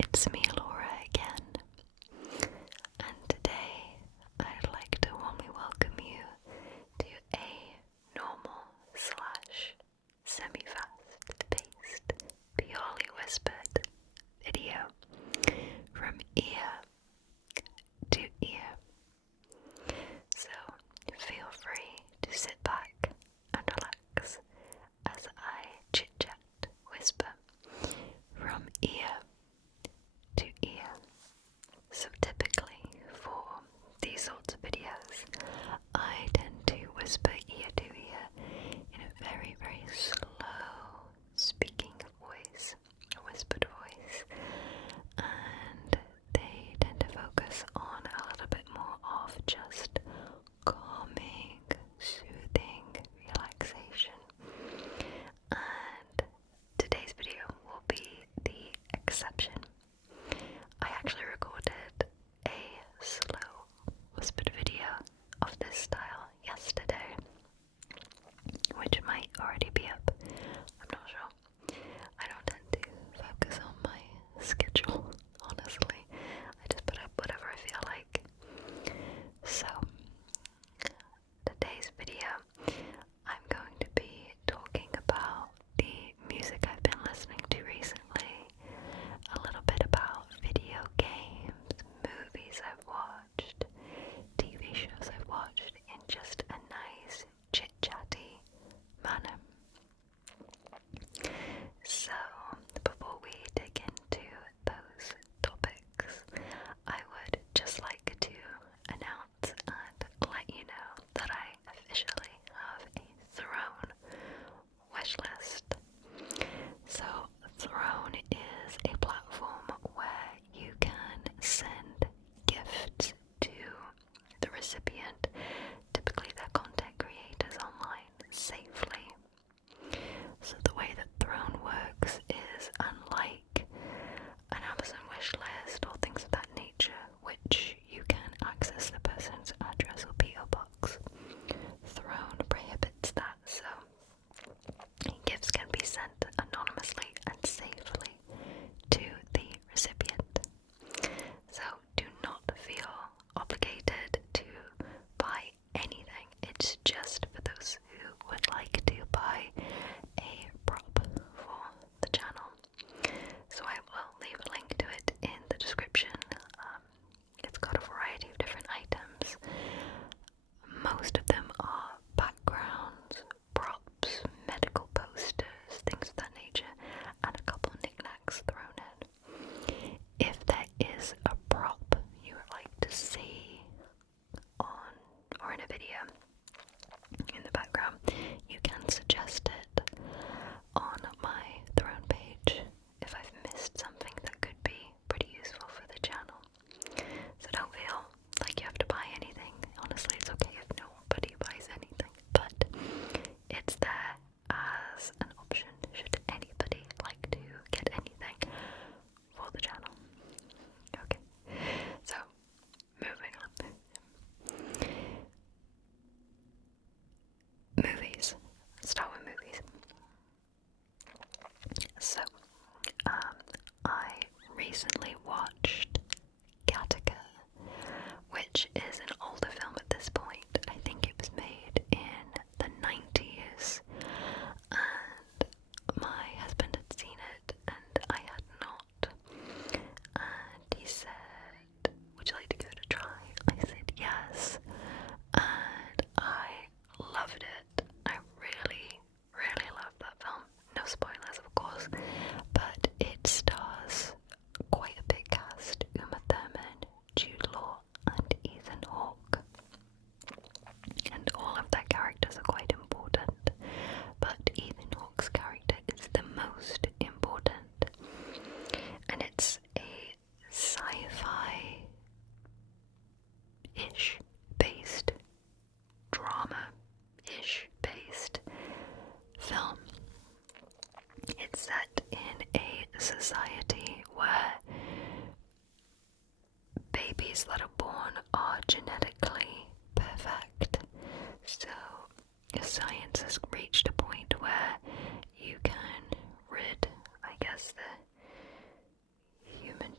It's me, Laura, again, and today I'd like to warmly welcome you to a normal slash semi-fast paced, purely whispered video from ear to ear. So feel free to sit back and relax as I chit-chat, whisper from ear to ear. So typically for these sorts of videos, I tend to whisper ear to ear in a very, very slow speaking voice, a whispered voice, and they tend to focus on a little bit more of just calming, soothing relaxation. And today's video will be the exception. I actually recorded a slow whispered video of this style yesterday, which might already be up. I'm not sure. I don't tend to focus on my schedule, honestly. I just put up whatever I feel like. So, today's video, I'm going to be talking about the music I've been listening to recently, a little bit about video games, movies I've watched, TV shows I've watched in just a nice chit-chatty manner. So, before we dig into those topics, I would just like to announce and let you know that I officially have a Throne wishlist. So, Throne is a platform where you can send gifts to the recipient, typically they're content creators online, safely. So the way that Throne works is unlike an Amazon wishlist or things of that nature, which you can access the person's address or PO box. Throne prohibits that, so gifts can be sent anonymously and safely to the recipient. So do not feel obligated to buy anything. It's just for those who would like to buy a prop for the channel. So I will leave a link to it in the description. It's got a variety of different items. Most of them are backgrounds, props, medical posters, things of that nature, and a couple of knickknacks thrown in. If there is a prop you would like to see on or in a video in the background, you can suggest it on my Throne page if I've missed something that could be pretty useful for the channel. So don't feel like you have to buy anything. Honestly, it's okay if nobody buys anything, but it's there as an option should anybody like to get anything for the channel. Okay, so moving on. Movies. Let's start with movies. So, I recently watched Gattaca, which is an older film at this point. I think it was made in the 90s, and my husband had seen it and I had not. And he said, "Would you like to give it a try?" I said yes, and I loved it. I really, really loved that film. No spoilers, of course, but it stars quite a big cast: Uma Thurman, Jude Law, and Ethan Hawke. And all of their characters are quite important, but Ethan Hawke's character is the most important. And it's a sci-fi-ish based, drama-ish based film. It's set in a society where babies that are born are genetically perfect. So science has reached a point where you can rid, I guess, the human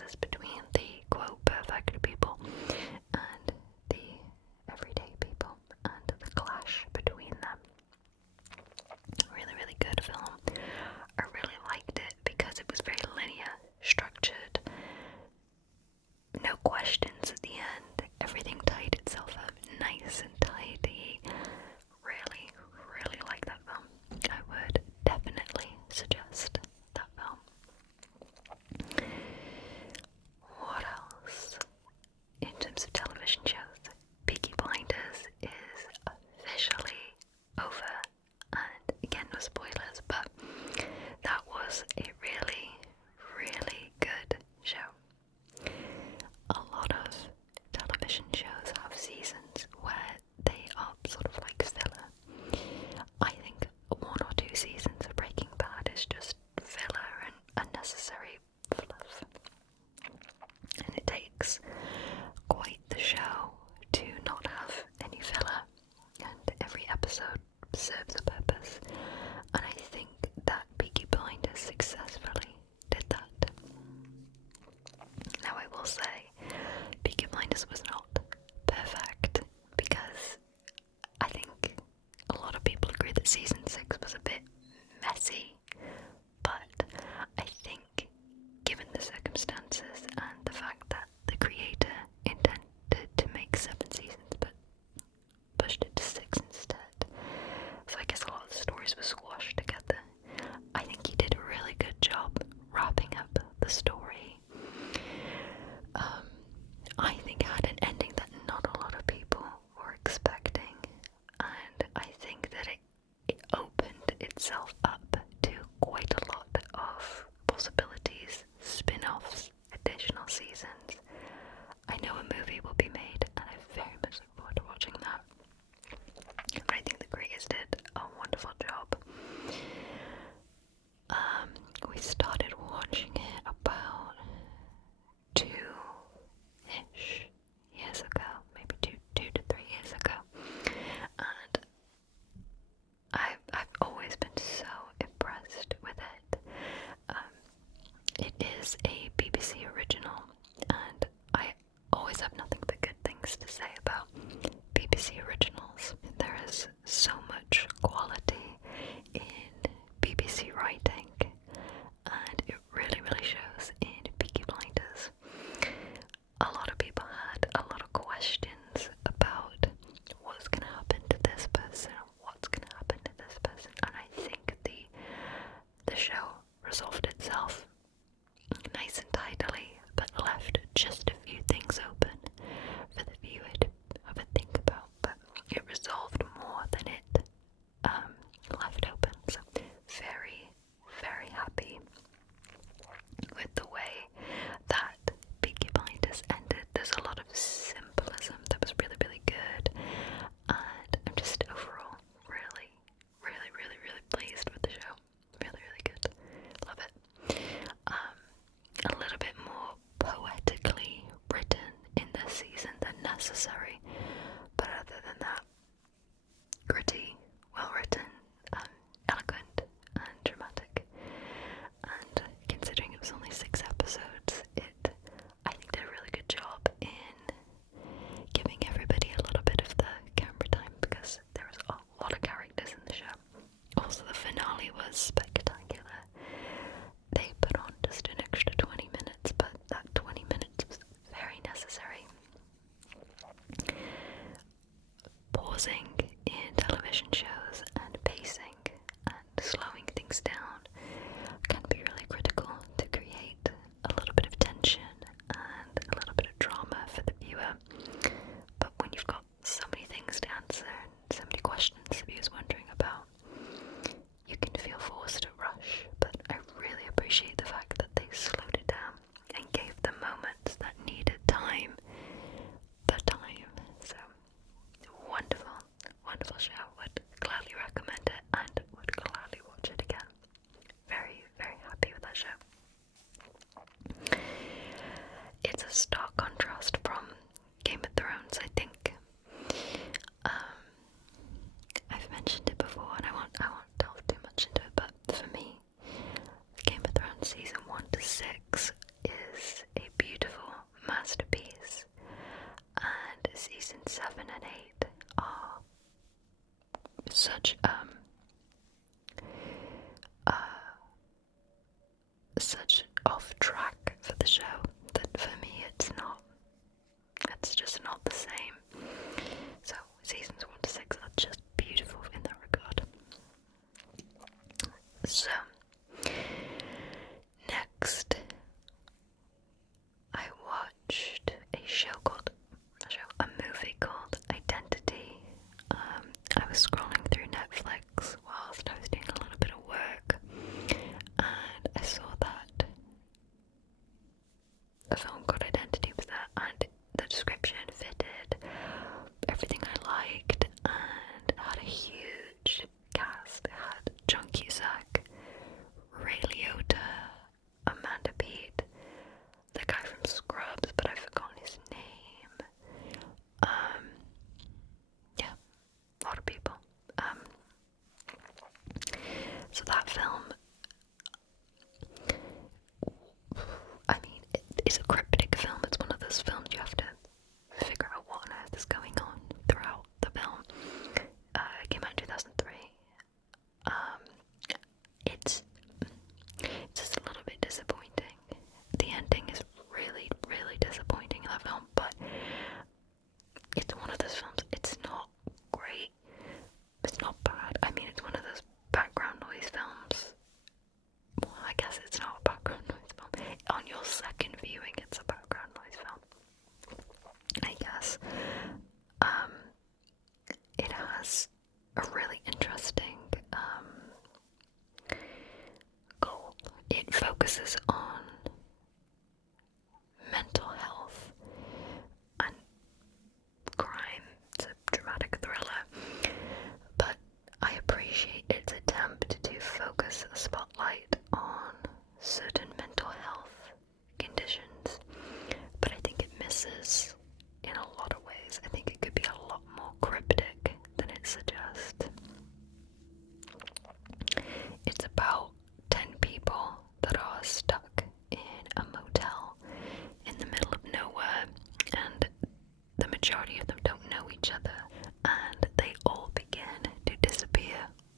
circumstances between the quote perfect people and the everyday people and the clash between them. Really, really good film. I really liked it because it was very linear, structured, no questions at the end, everything tied itself up nice and tidy. Really, really like that film. I would definitely suggest that film. What else? In terms of television shows, Peaky Blinders is officially over, and again, no spoilers, but that was a really, really good show. A lot of television shows have seasons where they are sort of like filler. I think 1 or 2 seasons of Breaking Bad is just filler and unnecessary fluff. And it takes quite the show to not have any filler, and every episode serves a purpose. And I think that Peaky Blinders successfully did that. Now I will say, Peaky Blinders was not perfect, because I think a lot of people agree that season 6 was a bit messy, but I think given the circumstances and the fact that the creator intended to make 7 seasons but pushed it to 6 instead, so I guess a lot of the stories were squashed together. I think he did a really good job wrapping up the story. I think it had an ending that not a lot of people were expecting, and I think that it opened itself up to quite a lot of possibilities, spin-offs, additional seasons. I know a movie will be made, and I very much look forward to watching that. But I think the creators did a wonderful job. We started watching it about 2-ish years ago, maybe 2 to 3 years ago, and I've always been so impressed with it. It is a BBC original, and I always have nothing but good things to say about BBC originals. There is so much quality in BBC writing, and it really, really shows in Peaky Blinders. A lot of people had a lot of questions about what's going to happen to this person, what's going to happen to this person, and I think the show resolved itself nice and tidily, but left just a few things open for the viewer to have a think about, but it resolved more than it left open, so very, very happy with the way that Peaky Blinders ended. There's a lot of symbolism that was really, really good, and I'm just overall really, really, really, really pleased with the show. Really, really good. Love it. A little bit more poetically written in this season than necessary, but other than that, gritty, well written, eloquent, and dramatic. And considering it was only 6 episodes, I think did a really good job in giving everybody a little bit of the camera time, because there was a lot of characters in the show. Also, the finale was spectacular. They put on just an extra 20 minutes, but that 20 minutes was very necessary. Pausing in television shows and pacing and slowing things down can be really critical to create a little bit of tension and a little bit of drama for the viewer. But when you've got so many things to answer and so many questions the viewer's wondering about, you can feel forced to rush. But I really appreciate the fact that they slowed it down and gave the moments that needed time the time. So wonderful, a film called Identity was there, and the description fitted everything I liked, and it had a huge cast. It had John Cusack, Ray Liotta, Amanda Peet, the guy from Scrubs, but I've forgotten his name. Yeah, a lot of people. So that film, I mean, it's a cryptic film. It's one of those films you have to figure out what on earth is going on throughout the film. It came out in 2003. It's just a little bit disappointing. The ending is really, really disappointing in that film, but it's one of those films. It's not great. It's not bad. I mean, it's one of those background noise films. Well, I guess it's not a background noise film. On your second viewing, it's a background noise film, I guess. It has a really interesting goal. It focuses on mental health and crime. It's a dramatic thriller, but I appreciate its attempt to focus a spotlight on certain mental health conditions, but I think it misses in a lot of ways. I think it could be a lot more cryptic than it suggests. It's about 10 people that are stuck in a motel in the middle of nowhere, and the majority of them don't know each other, and they all begin to disappear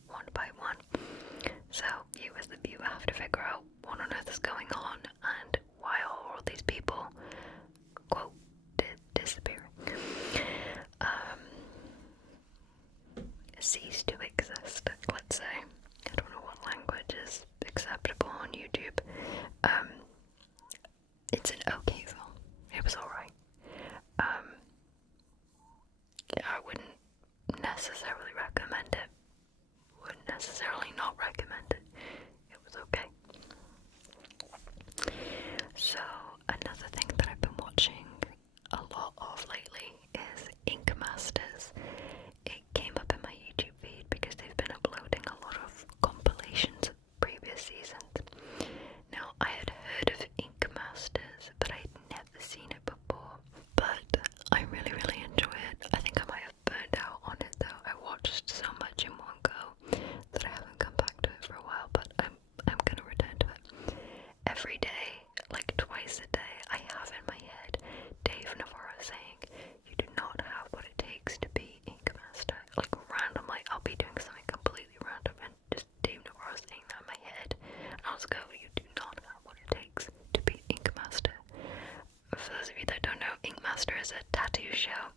one by one. So you as the viewer have to figure out what on earth is going on and why are all these people, quote, disappearing. Cease to exist, let's say. I don't know what language is acceptable on YouTube. It's an okay film. It was alright. I wouldn't necessarily recommend it. Wouldn't necessarily not recommend it. It was okay. So, another thing that I've been watching a lot of lately is Ink Masters. It came up in my YouTube feed because they've been uploading a lot of compilations of previous seasons. Now, I had heard of Ink Masters, but I'd never seen it before. But I really, really enjoy it. I think I might have burned out on it though. I watched so much in one go that I haven't come back to it for a while, but I'm gonna return to it. Every day, like twice a day, I have in my head Dave Navarro saying, "You do not have what it takes to be Ink Master." Like randomly, I'll be doing something completely random and just Dave Navarro saying that in my head. And I'll just go, "You do not have what it takes to be Ink Master." For those of you that don't know, Ink Master is a tattoo show.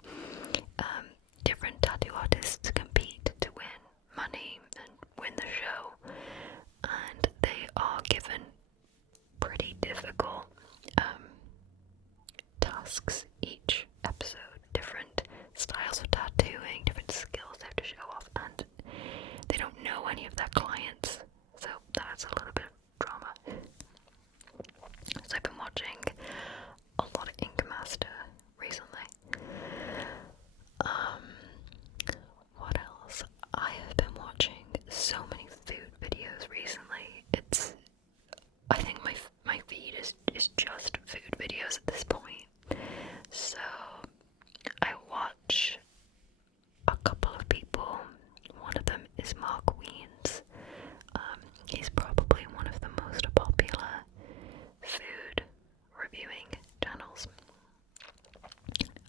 Different tattoo artists compete to win money and win the show, and they are given pretty difficult tasks each episode. Different styles of tattooing, different skills they have to show off, and they don't know any of their clients, so that's a little bit of drama. So I've been watching a lot of Ink Master recently. What else? I have been watching so many food videos recently. I think my feed is just food videos at this point. So I watch a couple of people. One of them is Mark Wiens. He's probably one of the most popular food reviewing channels.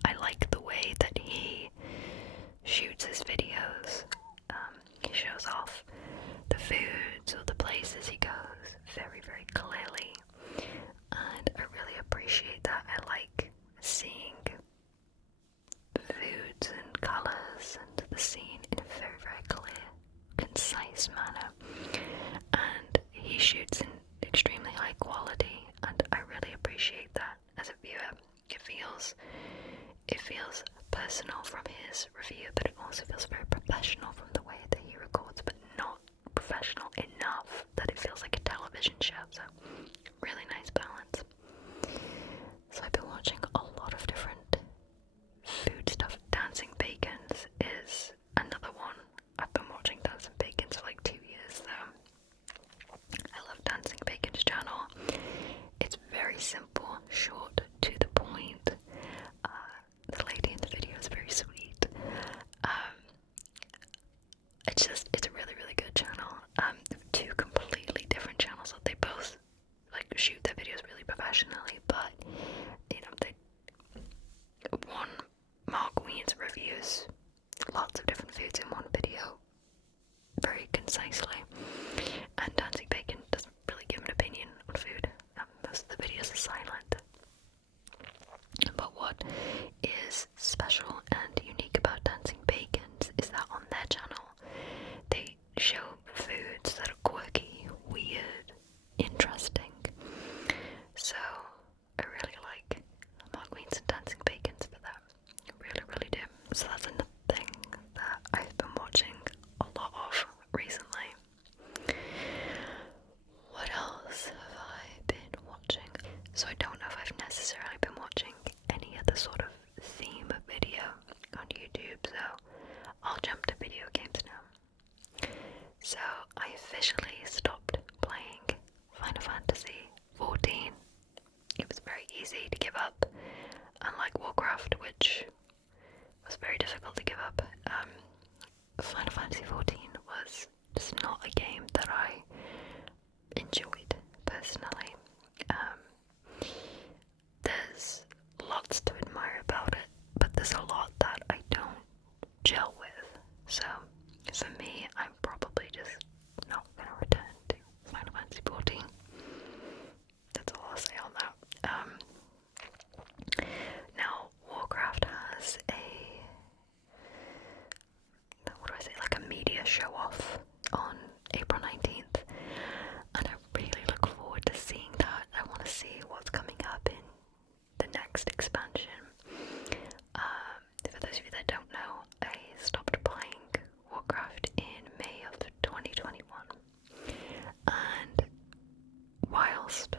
I like the way that he shoots his videos. He shows off the foods or the places he goes very, very clearly, and I really appreciate that. I like seeing foods and colours and the scene in a very, very clear, concise manner, and he shoots in extremely high quality, and I really appreciate that as a viewer. It feels personal from his review, but it also feels very professional from the way that he records, but not professional enough that it feels like a television show. So really nice balance. easy to give up, unlike Warcraft, which was very difficult to give up. Final Fantasy XIV was just not a game that I enjoyed personally. There's lots to admire about it, but there's a lot that I don't gel with. So for me, I'm probably just not going to return to Final Fantasy XIV. That's all I'll say on that. Now, Warcraft has like a media show off on April 19th, and I really look forward to seeing that. I want to see what's coming up in the next expansion. For those of you that don't know, I stopped playing Warcraft in May of 2021, and whilst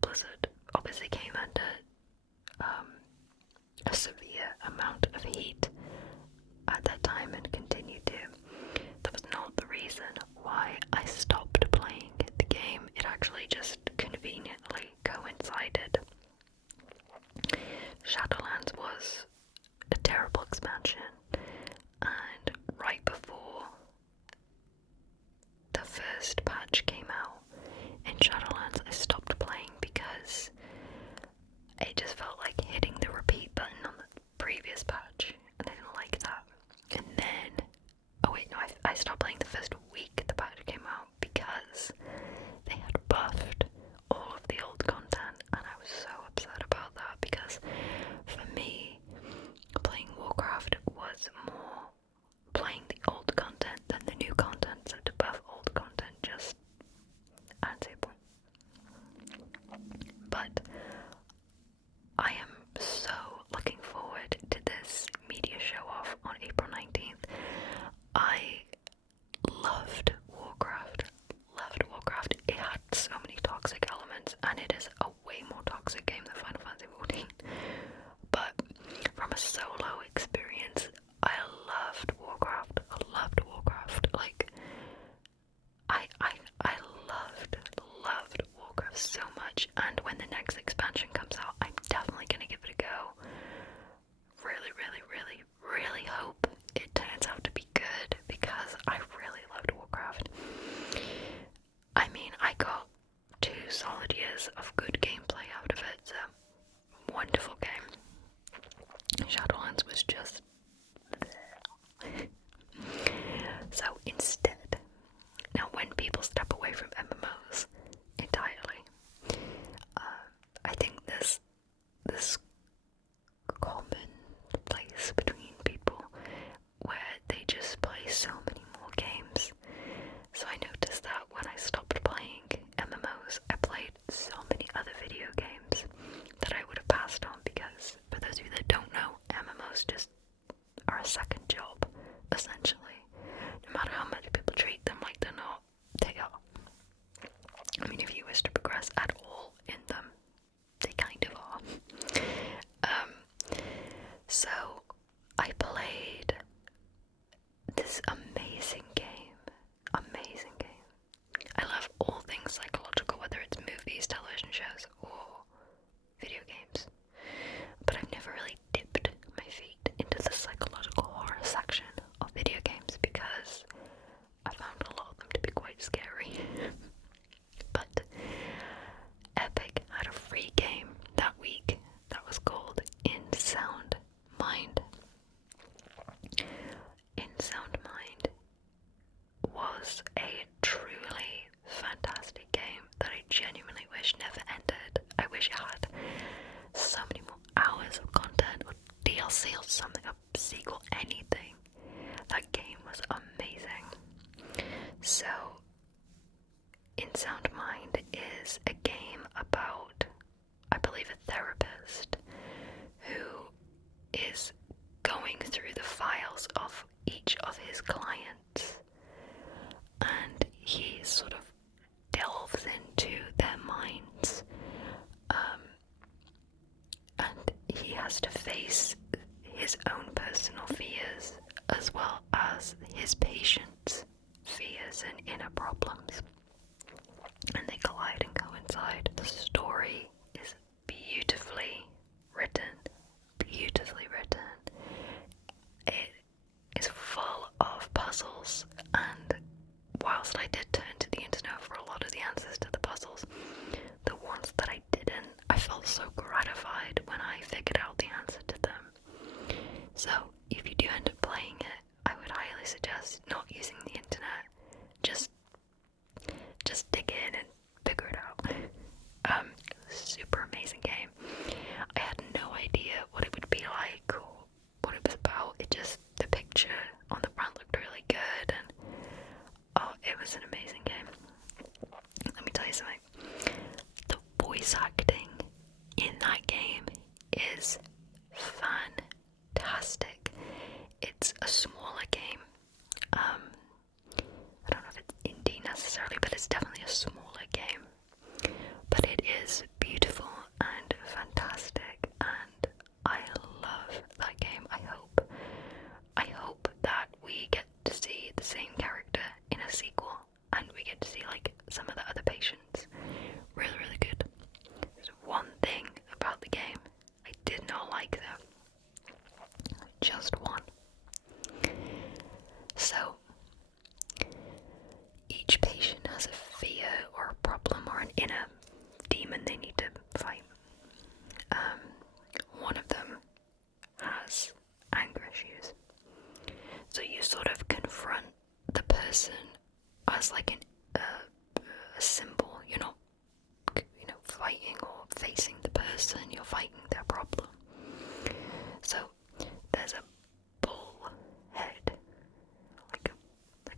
Blizzard obviously came under a severe amount of heat at that time and continued to, that was not the reason why I stopped playing the game. It actually just conveniently coincided. Shadowlands was a terrible expansion, and right before the first patch came out in Shadowlands, I stopped playing because it just felt like hitting the repeat button on the previous patch, and I didn't like that. And then, I stopped playing the first week the patch came out because they had buffed all of the old content, and I was so upset about that because for me, playing Warcraft was more playing the old content than the new content, so to buff old content just adds a point. But I am so looking forward to this media show off on April 19th. I loved Warcraft. It had so many toxic elements, and it is a way more toxic game than Final Fantasy XIV. But from a solo experience, I loved Warcraft. Like, I loved Warcraft so much, and when the next expansion comes out, I'm definitely gonna give it a go. Really hope it turns out to be good, because I really loved Warcraft. I mean, I got 2 solid years of good gameplay out of it. It's a wonderful game. Shadowlands was just so instead, now when people step away from MMOs entirely, I think there's this common place between people where they just play so many more games. So I noticed that when I stopped playing MMOs, I played so many other video games that I would have passed on, because for those of you that don't know, MMOs just are a second job, essentially. No matter how much people treat them like they're not, they are. I mean, if you wish to progress at all in them, they kind of are. So I played this amazing game. I love all things psychological, whether it's movies, television shows, or video games. But I've never really dipped my feet into the psychological horror section of video games because I found a lot of them to be quite scary. But Epic had a free game that week that was called In Sound Mind. In Sound Mind was a truly fantastic game that I genuinely wish never ended. I wish it had so many more hours of content or DLC or something, a sequel, anything. That game was amazing. So, In Sound Mind is a game about, I believe, a therapist who is going through the files of each of his clients, and he sort of delves into their minds, and he has to face his own personal fears as well as his patients' fears and inner problems, and they collide and coincide. The story is beautiful. gratified when I figured out the answer to them. So if you do end up playing it, I would highly suggest not using the internet. Just dig in and figure it out. Super amazing game. I had no idea what it would be like or what it was about. The picture on the front looked really good, and it was an amazing game. Let me tell you something. The voice acting in that game is fantastic. It's a smaller game. I don't know if it's indie necessarily, but it's definitely a smaller game. But it is beautiful and fantastic, and I love that game. I hope that we get to see the same character in a sequel, and we get to see like some of the other patients. Really, really good. There's one thing about the game I did not like though. Just one. So, each patient has a fear or a problem or an inner demon they need to fight. One of them has anger issues. So you sort of confront the person as like a symbol. You're not, fighting or facing the person. You're fighting their problem. So there's a bull head, like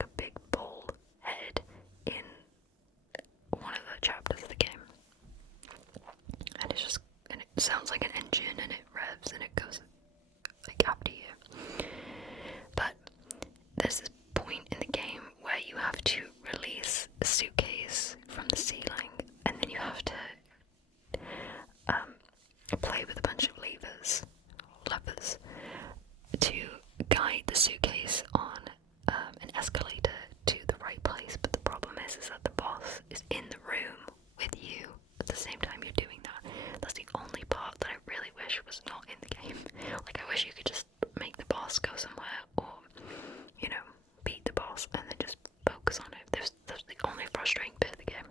a big bull head in one of the chapters of the game, and it sounds like an engine, and it revs and it goes like after you. But there's this point in the game where you have to release a suitcase from the ceiling, and then you have to play with a bunch of levers to guide the suitcase on an escalator to the right place. But the problem is that the boss is in the room with you at the same time you're doing that. That's the only part that I really wish was not in the game. Like, I wish you could just make the boss go somewhere, or beat the boss and then just focus on it. That's the only frustrating bit of the game.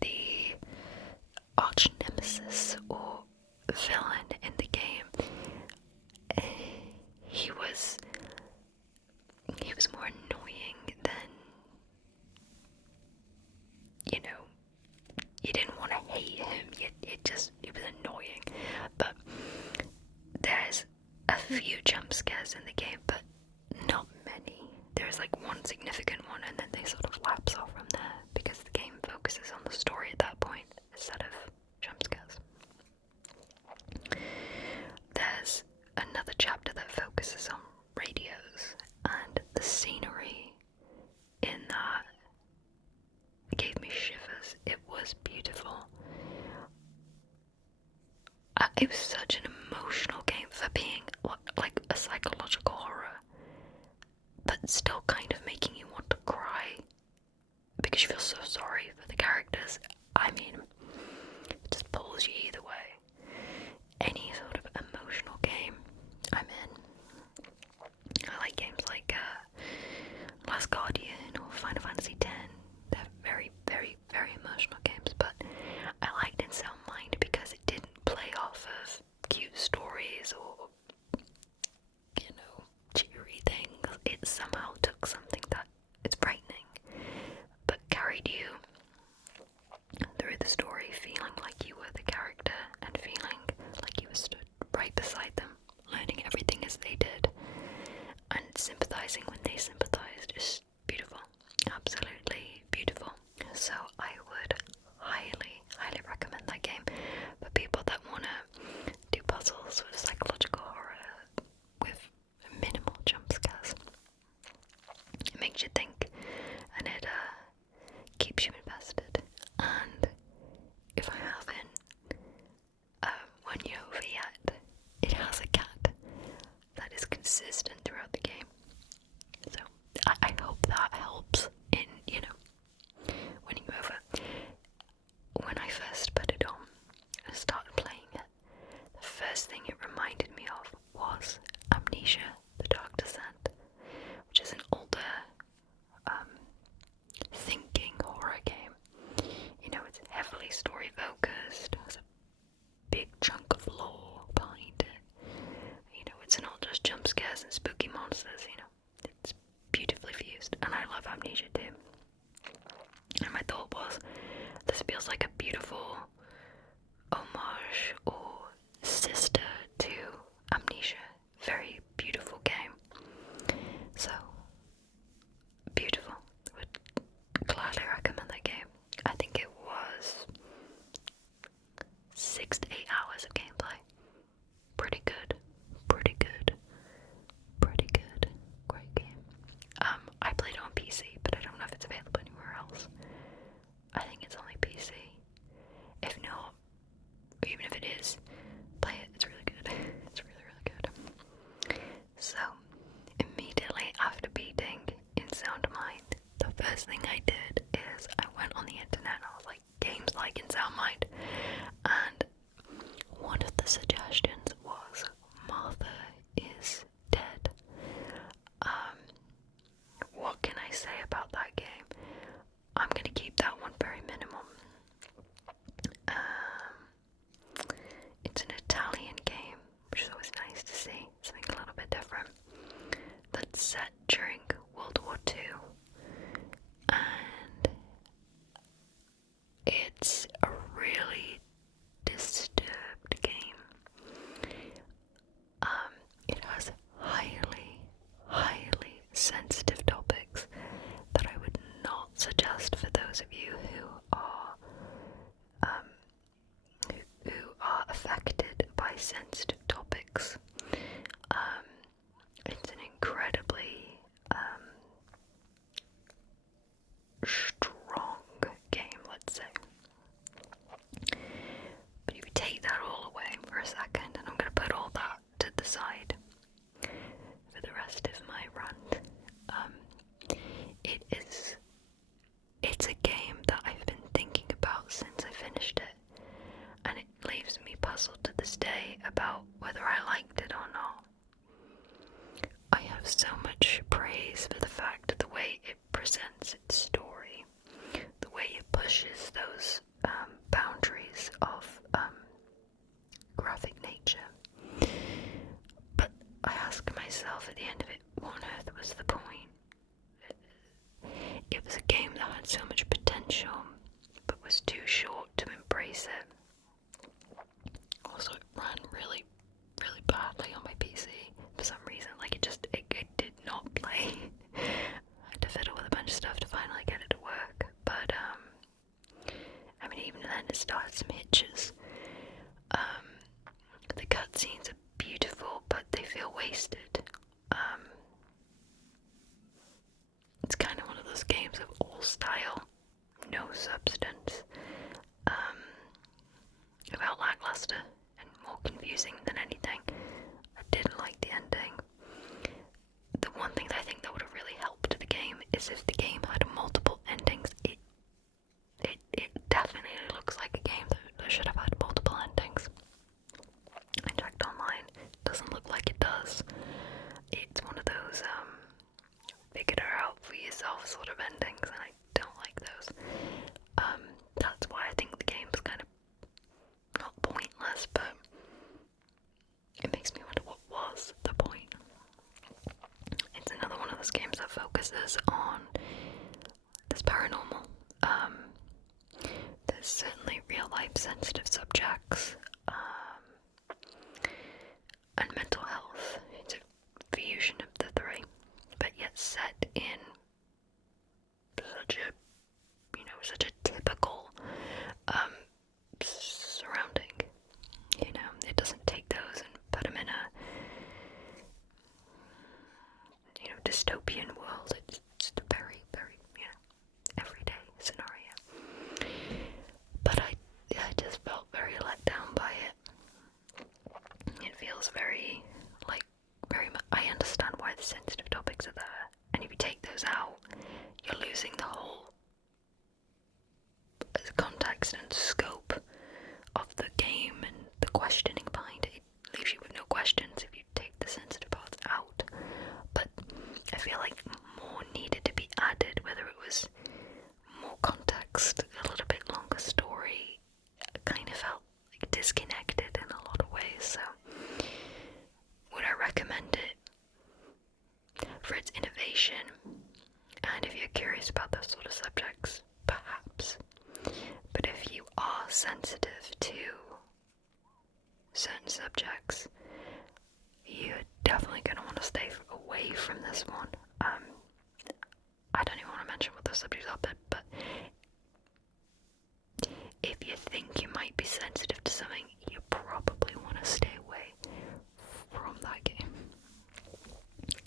The arch nemesis or villain in the game, he was more annoying than, you didn't want to hate him. It was annoying. But there's a few jump scares in the game, but not many. There's like one significant one, and then they sort of lapse off from there because the game focuses on the story at that point instead of jump scares. There's another chapter that focuses on radios, and the scenery in that gave me shivers. It was beautiful. It was such an emotional game for being like a psychological horror, but still kind of making you want to cry because you feel so sorry for the characters. I mean, it just pulls you either way. Any sort of emotional game I'm in. I like games like Last Guardian or Final Fantasy X. They're very, very, very emotional games, but I liked Untitled Mind because it didn't play off of cute stories or, cheery things. It somehow took something that it's frightening, but carried you through the story, feeling like you were the character and feeling like you were stood right beside them, learning everything as they did, and sympathizing when they sympathized. Is beautiful. Absolutely beautiful. So I would highly, highly recommend that game for people that want to do puzzles with psychological horror with minimal jump scares. It makes you think, and it keeps you invested. And if I haven't won you over yet, it has a cat that is consistent throughout the game. So I hope that helps in, winning you over. When I first put it on and started playing it, the first thing it reminded me of was Amnesia: The Dark Descent, which is an older thinking horror game. It's heavily story focused. slash or sister to Amnesia. Very beautiful game. So beautiful. Would gladly recommend that game. I think it was 6 to 8 hours of gameplay. Pretty good. Pretty good. Pretty good. Great game. I played it on PC, but I don't know if it's available anywhere else. I think it's only PC. If not, even if it is, play it. It's really good. It's really, really good. So, immediately after beating In Sound Mind, the first thing I did is I went on the internet and I was like, games like In Sound Mind. And one of the suggestions was Martha is Dead. What can I say about that game? I'm gonna keep that one very minimum. It's an Italian game, which is always nice to see, something a little bit different. That's set during World War II, and it's a really disturbed game. It has highly, highly sensitive topics that I would not suggest for those of you who are affected by sensitive topics. It's an incredibly strong game, let's say. But if you take that all away for a second, and I'm going to put all that to the side for the rest of my rant, it's a game that I've been thinking about since I finished it, and it leaves me puzzled to this day about whether I liked it or not. I have so much praise for the fact the way it presents its story, the way it pushes those boundaries of graphic nature. But I ask myself at the end of it, what on earth was the point? It was a game that had so much potential, but was too short to embrace it. Also, it ran really, really badly on my PC for some reason. Like, it did not play. I had to fiddle with a bunch of stuff to finally get it to work. But, I mean, even then, it still had some hitches. The cutscenes are beautiful, but they feel wasted. It's kind of one of those games of all style, no substance. About lackluster and more confusing than anything. I didn't like the ending. The one thing that I think that would have really helped the game is if the game had multiple endings. It definitely looks like a game that should have had multiple endings. I checked online. It doesn't look like it does. It's one of those figure it out for yourself sort of endings, and I don't like those. That's why I think the game's kind of not pointless, but it makes me wonder what was the point. It's another one of those games that focuses on this paranormal. There's certainly real life sensitive subjects, and mental health. It's a fusion of the three, but yet set in such a typical surrounding. It doesn't take those and put them in a dystopian world. It's just a very, very everyday scenario. But I just felt very let down by it. It feels very I understand why the sensitive topics are there, and if you take those out, you're losing the whole context and scope of the game and the questioning behind it. It leaves you with no questions if you take the sensitive parts out. But I feel like more needed to be added, whether it was more context, a little bit longer story. Kind of felt like disconnected in a lot of ways. So would I recommend it for its innovation? And if you're curious about those sort of subjects, perhaps. But if you are sensitive to certain subjects, you're definitely going to want to stay away from this one. I don't even want to mention what those subjects are, but if you think you might be sensitive to something, you probably want to stay away from that game.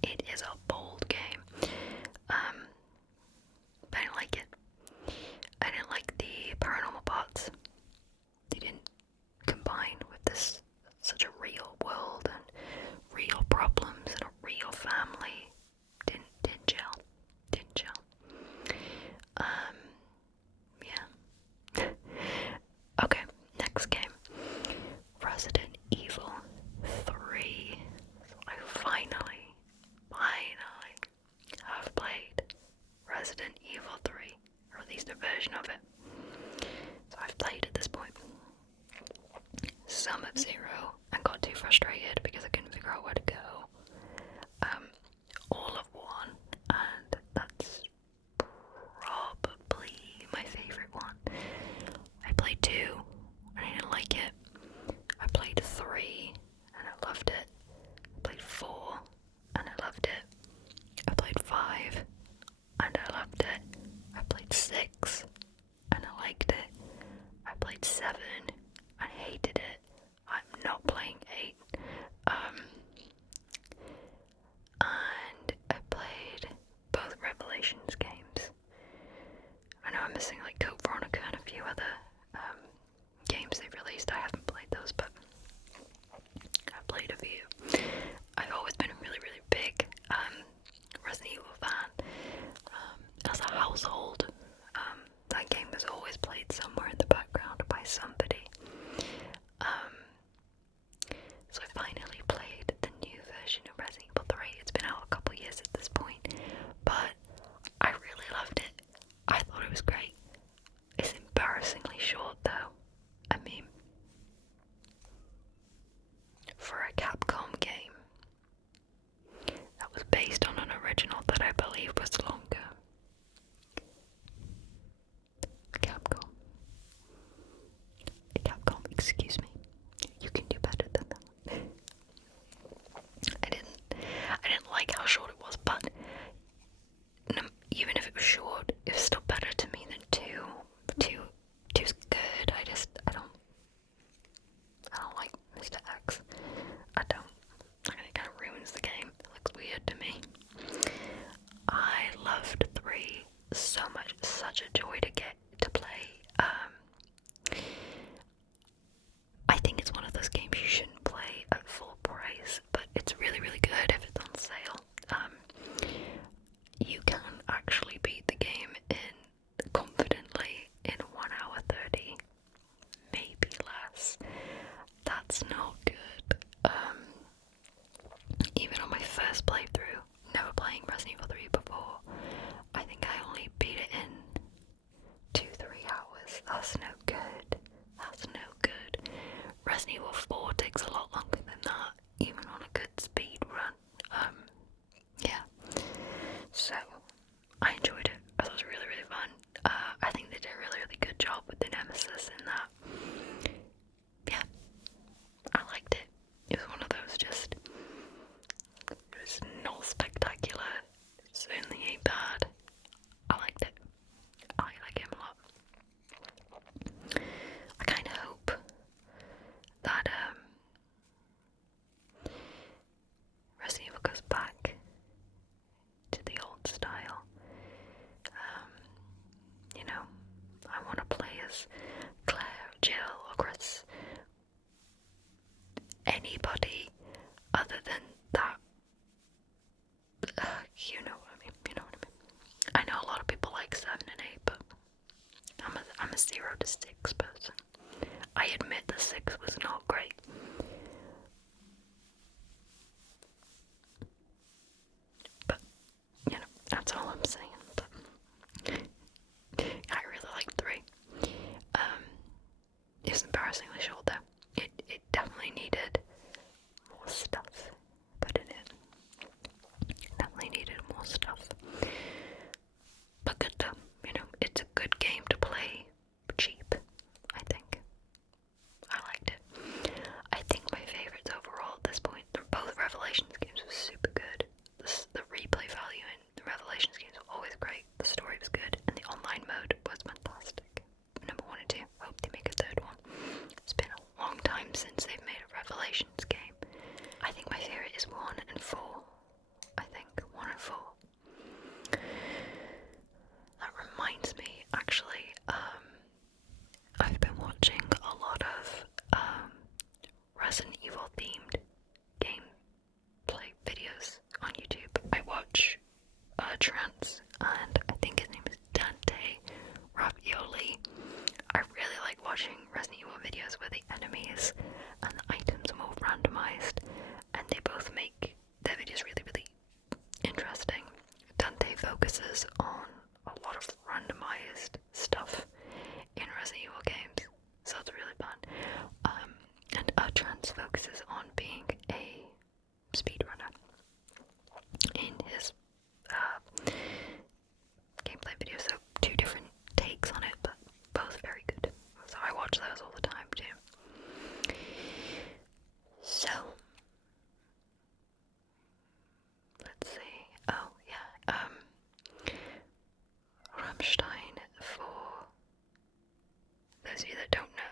It is a bold game. I didn't like it. I didn't like the paranormal parts. They didn't combine with this such a real world and real problems and a real family. Didn't gel. Yeah. Okay, next game. Resident Evil 3. So I finally have played Resident Evil 3, or at least a version of it. So I've played at this point some of Zero and got too frustrated because I couldn't figure out where to go. All of 1, and that's probably my favorite one. I played 2 and I didn't like it. I played 3 and I loved it. I played 4 and I loved it. I played 5 and I loved it. I played 6 and I liked it. I played 7 and hated it. I'm not playing 8. And I played both Revelations games. I know I'm missing like Code Veronica and a few other games they've released. I haven't played those, but I've played a few. I've always been a really, really big Resident Evil fan. As a household, that game was always played somewhere in the background by somebody. So I finally played the new version of Resident Evil 3. It's been out a couple years at this point, but I really loved it. I thought it was great. It's embarrassingly short though. I mean, for a Capcom game that was based on an original that I believe was longer. Capcom, excuse me. You can do better than that. I didn't like how short it was, but even if it was short, it was still better to me than 2. 2's good. I don't like Mr. X. I think it kind of ruins the game. It looks weird to me. I loved 3 so much. Such a joy to get to play. I think it's one of those games you shouldn't play at full price, but it's really, really good if it's on sale. You can actually beat the game confidently in 1 hour 30, maybe less. That's not good. Even on my first playthrough, never playing Resident Evil 3 before, I think I only beat it in Revelations game. I think my favourite is 1 and 4. I think 1 and 4. That reminds me, actually, I've been watching a lot of Resident Evil themed gameplay videos on YouTube. I watch Trance, and I think his name is Dante Ravioli. I really like watching Resident Evil videos where the enemies and the items are more randomized, and they both make their videos really, really interesting. Dante focuses on a lot of randomized stuff in Resident Evil games, so it's really fun. And Trance focuses on being a speedrunner in his gameplay videos, so 2 different takes on it, but both very good. So I watch those all the time too. So let's see. Oh yeah, Rammstein, for those of you that don't know,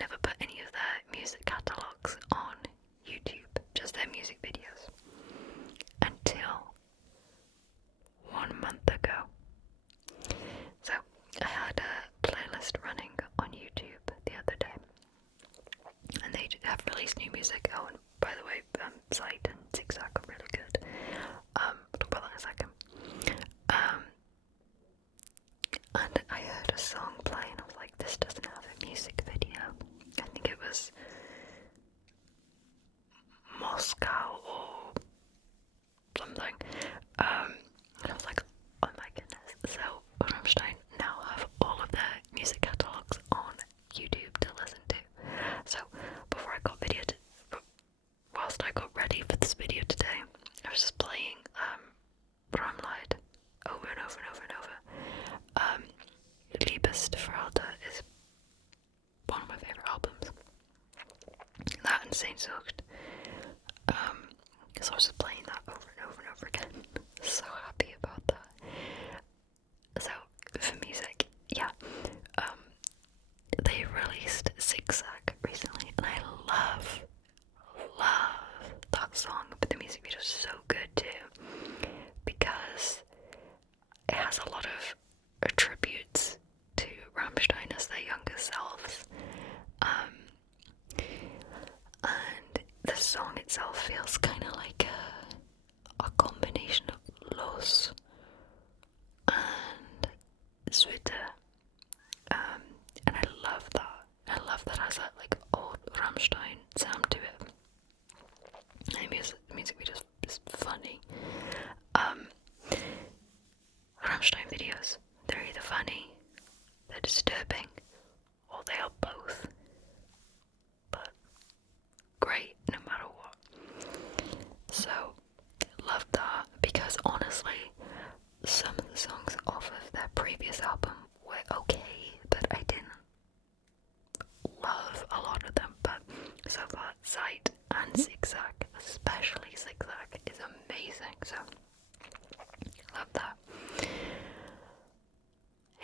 never put any of their music catalogues on YouTube, just their music videos, until 1 month ago. So I had a playlist running on YouTube the other day, and they have released new music. Oh, and by the way, Sight and Zigzag are really good. I'll talk about that in a second. And I heard a song play, and I was like, this doesn't have a music video. I think it was Moscow or something. And I was like, oh my goodness. So Rammstein now have all of their music catalogues on YouTube to listen to. So before I got whilst I got ready for this video today, I was just playing Bramlied over and over and over and over. Liebest Verhalten is one of my favourite albums. That and Saint Sucht. So I was just playing that over and over and over again. So happy about that. So for music, yeah, they released Zigzag recently, and I love that song, but the music video is so good too, because it has a lot of attributes to Rammstein as their younger selves, and the song itself feels kind of like a combination of Los and Zwitter, and I love that. I love that it has that like old Rammstein sound to it. And the music video is funny. Rammstein videos, they're either funny, they're disturbing, or they are both. But great no matter what. So love that, because honestly, some of the songs off of their previous album were okay, but I didn't love a lot of them. But so far, Sight and Zigzag, especially Zigzag, is amazing. So love that.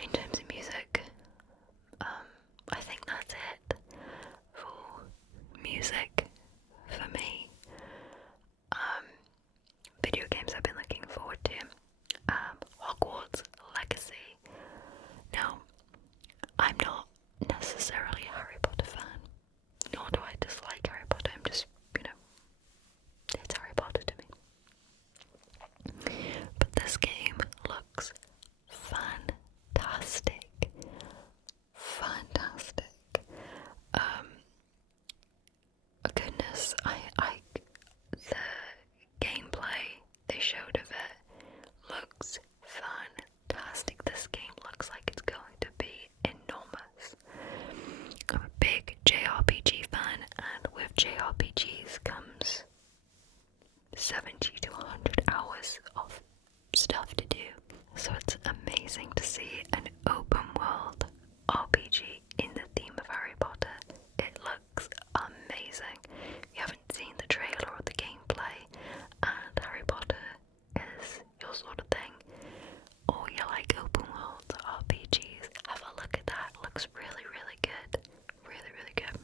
In terms of music, I think that's it for music for me. Video games I've been looking forward to. Hogwarts Legacy. Now, I'm not necessarily a Harry Potter fan, nor do I dislike Harry Potter. I'm just, it's Harry Potter to me. But this game looks fantastic. Goodness, the gameplay they showed of it looks fantastic. This game looks like it's going to be enormous. I'm a big JRPG fan, and with JRPGs comes 70 to 100 hours of stuff to do. So it's amazing to see an open world RPG in the theme of Harry Potter. It looks amazing. If you haven't seen the trailer or the gameplay, and Harry Potter is your sort of thing, or you like open world RPGs, have a look at that. It looks really, really good. Really, really good.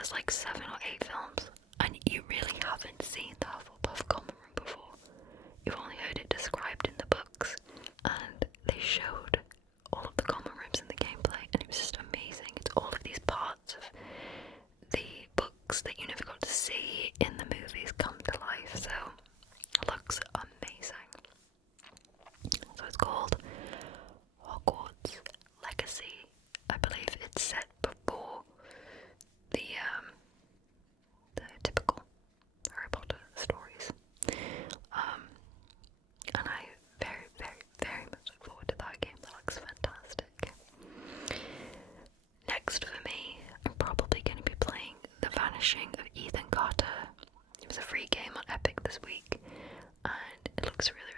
there's like 7 or 8 films, and you really haven't seen the Hufflepuff common room before. You've only heard it described in the books, and they showed all of the common rooms in the gameplay, and it was just amazing. It's all of these parts of the books that you never got to see in the movies come to life, so it looks amazing. So it's called Hogwarts Legacy. I believe it's set before the typical Harry Potter stories. And I very, very, very much look forward to that game. That looks fantastic. Next for me, I'm probably going to be playing The Vanishing of Ethan Carter. It was a free game on Epic this week, and it looks really,